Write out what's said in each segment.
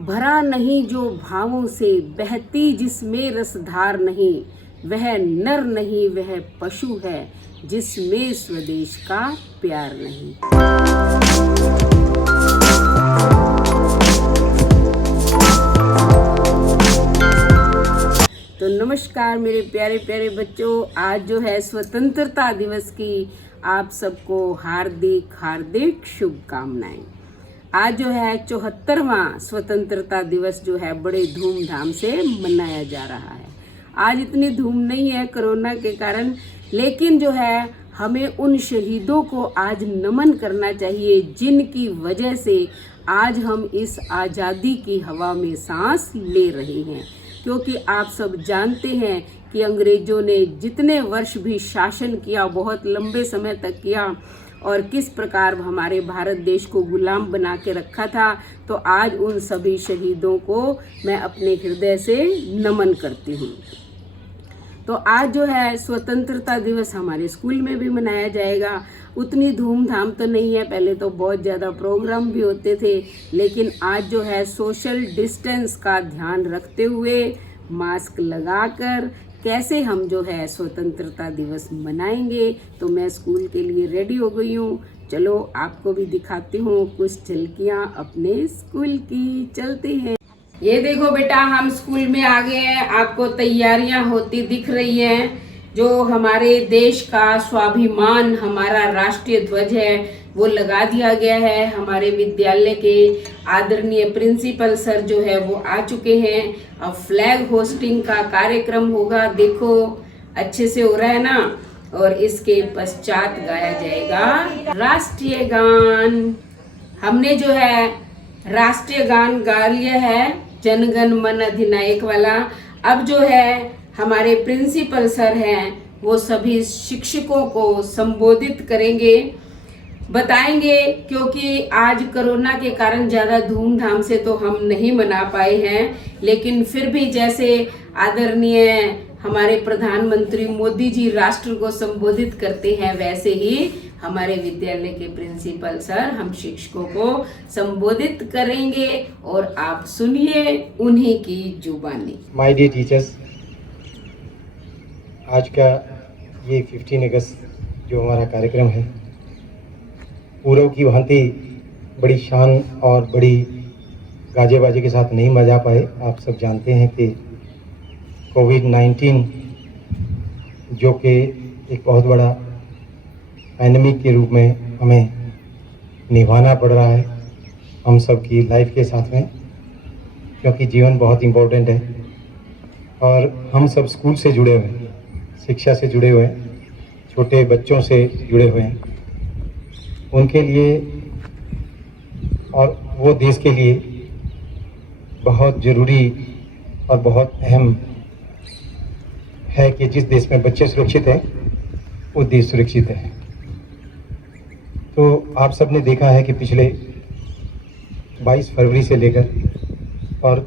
भरा नहीं जो भावों से, बहती जिसमें रसधार नहीं, वह नर नहीं वह पशु है, जिसमें स्वदेश का प्यार नहीं। तो नमस्कार मेरे प्यारे प्यारे बच्चों, आज जो है स्वतंत्रता दिवस की आप सबको हार्दिक हार्दिक शुभकामनाएं। आज जो है 74वां स्वतंत्रता दिवस जो है बड़े धूमधाम से मनाया जा रहा है। आज इतनी धूम नहीं है कोरोना के कारण, लेकिन जो है हमें उन शहीदों को आज नमन करना चाहिए जिनकी वजह से आज हम इस आज़ादी की हवा में सांस ले रहे हैं। क्योंकि आप सब जानते हैं कि अंग्रेजों ने जितने वर्ष भी शासन किया, बहुत लंबे समय तक किया, और किस प्रकार हमारे भारत देश को गुलाम बना के रखा था। तो आज उन सभी शहीदों को मैं अपने हृदय से नमन करती हूँ। तो आज जो है स्वतंत्रता दिवस हमारे स्कूल में भी मनाया जाएगा। उतनी धूमधाम तो नहीं है, पहले तो बहुत ज़्यादा प्रोग्राम भी होते थे, लेकिन आज जो है सोशल डिस्टेंस का ध्यान रखते हुए मास्क लगाकर कैसे हम जो है स्वतंत्रता दिवस मनाएंगे। तो मैं स्कूल के लिए रेडी हो गई हूँ। चलो आपको भी दिखाती हूँ कुछ झलकियाँ अपने स्कूल की। चलते हैं। ये देखो बेटा, हम स्कूल में आ गए हैं। आपको तैयारियां होती दिख रही हैं। जो हमारे देश का स्वाभिमान, हमारा राष्ट्रीय ध्वज है, वो लगा दिया गया है। हमारे विद्यालय के आदरणीय प्रिंसिपल सर जो है वो आ चुके हैं। अब फ्लैग होस्टिंग का कार्यक्रम होगा। देखो अच्छे से हो रहा है ना। और इसके पश्चात गाया जाएगा राष्ट्रीय गान। हमने जो है राष्ट्रीय गान गा लिया है, जनगण मन अधिनायक वाला। अब जो है हमारे प्रिंसिपल सर हैं वो सभी शिक्षकों को संबोधित करेंगे, बताएंगे। क्योंकि आज कोरोना के कारण ज़्यादा धूमधाम से तो हम नहीं मना पाए हैं, लेकिन फिर भी जैसे आदरणीय हमारे प्रधानमंत्री मोदी जी राष्ट्र को संबोधित करते हैं, वैसे ही हमारे विद्यालय के प्रिंसिपल सर हम शिक्षकों को संबोधित करेंगे। और आप सुनिए उन्हीं की जुबानी। माय डियर टीचर्स, आज का ये 15 अगस्त जो हमारा कार्यक्रम है, पूर्व की भांति बड़ी शान और बड़ी गाजे बाजे के साथ नहीं मजा पाए। आप सब जानते हैं कि कोविड-19 जो कि एक बहुत बड़ा पैंडेमिक के रूप में हमें निभाना पड़ रहा है हम सब की लाइफ के साथ में, क्योंकि जीवन बहुत इम्पोर्टेंट है। और हम सब स्कूल से जुड़े हुए हैं, शिक्षा से जुड़े हुए हैं, छोटे बच्चों से जुड़े हुए हैं। उनके लिए और वो देश के लिए बहुत ज़रूरी और बहुत अहम है कि जिस देश में बच्चे सुरक्षित हैं वो देश सुरक्षित है। तो आप सब ने देखा है कि पिछले 22 फरवरी से लेकर और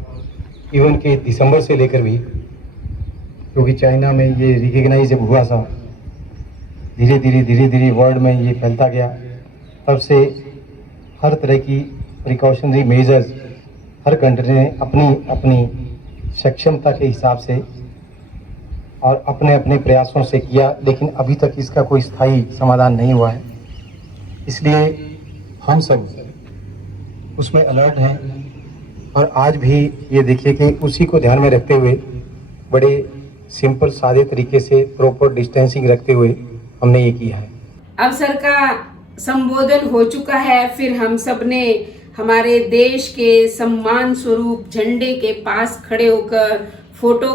इवन के दिसंबर से लेकर भी, क्योंकि चाइना में ये रिकग्नाइज जब हुआ था, धीरे धीरे वर्ल्ड में ये फैलता गया, तब से हर तरह की प्रिकॉशनरी मेजर्स हर कंट्री ने अपनी अपनी सक्षमता के हिसाब से और अपने अपने प्रयासों से किया, लेकिन अभी तक इसका कोई स्थायी समाधान नहीं हुआ है। इसलिए हम सब उसमें अलर्ट हैं। और आज भी ये देखिए कि उसी को ध्यान में रखते हुए बड़े सिंपल सादे तरीके से प्रॉपर डिस्टेंसिंग रखते हुए हमने ये किया है। अब सर का संबोधन हो चुका है। फिर हम सब ने हमारे देश के सम्मान स्वरूप झंडे के पास खड़े होकर फोटो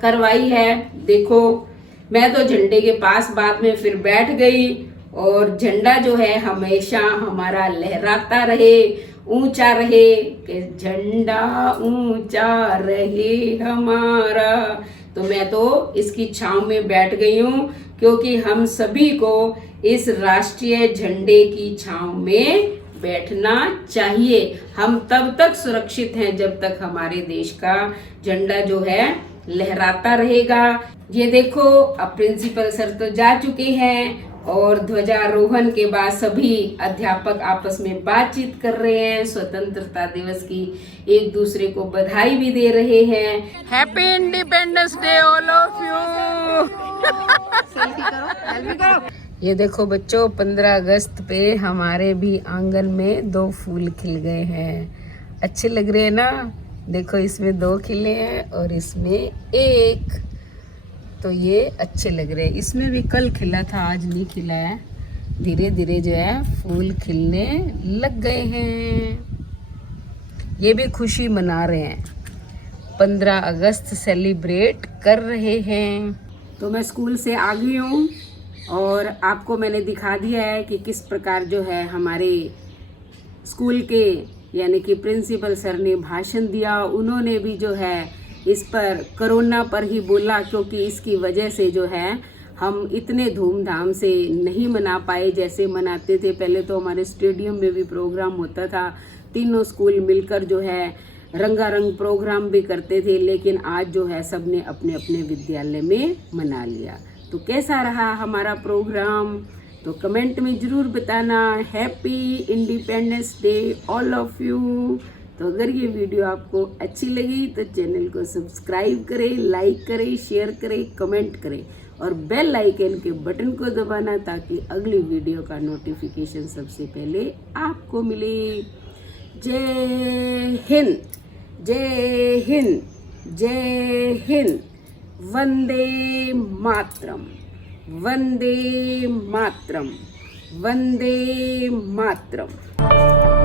करवाई है। देखो, मैं तो झंडे के पास बाद में फिर बैठ गई। और झंडा जो है हमेशा हमारा लहराता रहे, ऊंचा रहे, कि झंडा ऊंचा रहे हमारा। तो मैं तो इसकी छांव में बैठ गई हूँ, क्योंकि हम सभी को इस राष्ट्रीय झंडे की छांव में बैठना चाहिए। हम तब तक सुरक्षित हैं जब तक हमारे देश का झंडा जो है लहराता रहेगा। ये देखो, अब प्रिंसिपल सर तो जा चुके हैं और ध्वजारोहण के बाद सभी अध्यापक आपस में बातचीत कर रहे हैं, स्वतंत्रता दिवस की एक दूसरे को बधाई भी दे रहे हैं। Happy independence day all of you. ये देखो बच्चों, 15 अगस्त पे हमारे भी आंगन में 2 फूल खिल गए हैं। अच्छे लग रहे हैं ना? देखो, इसमें 2 खिले हैं और इसमें 1। तो ये अच्छे लग रहे हैं। इसमें भी कल खिला था, आज नहीं खिला है। धीरे धीरे जो है फूल खिलने लग गए हैं। ये भी खुशी मना रहे हैं, 15 अगस्त सेलिब्रेट कर रहे हैं। तो मैं स्कूल से आ गई हूँ और आपको मैंने दिखा दिया है कि किस प्रकार जो है हमारे स्कूल के यानी कि प्रिंसिपल सर ने भाषण दिया। उन्होंने भी जो है इस पर कोरोना पर ही बोला, क्योंकि इसकी वजह से जो है हम इतने धूमधाम से नहीं मना पाए जैसे मनाते थे। पहले तो हमारे स्टेडियम में भी प्रोग्राम होता था, तीनों स्कूल मिलकर जो है रंगारंग प्रोग्राम भी करते थे, लेकिन आज जो है सबने अपने अपने विद्यालय में मना लिया। तो कैसा रहा हमारा प्रोग्राम? तो कमेंट में ज़रूर बताना। Happy independence day all of you. तो अगर ये वीडियो आपको अच्छी लगी तो चैनल को सब्सक्राइब करें, लाइक करें, शेयर करें, कमेंट करें और बेल आइकन के बटन को दबाना ताकि अगली वीडियो का नोटिफिकेशन सबसे पहले आपको मिले। जय हिंद, जय हिंद, जय हिंद। वंदे मातरम, वंदे मातरम, वंदे मातरम।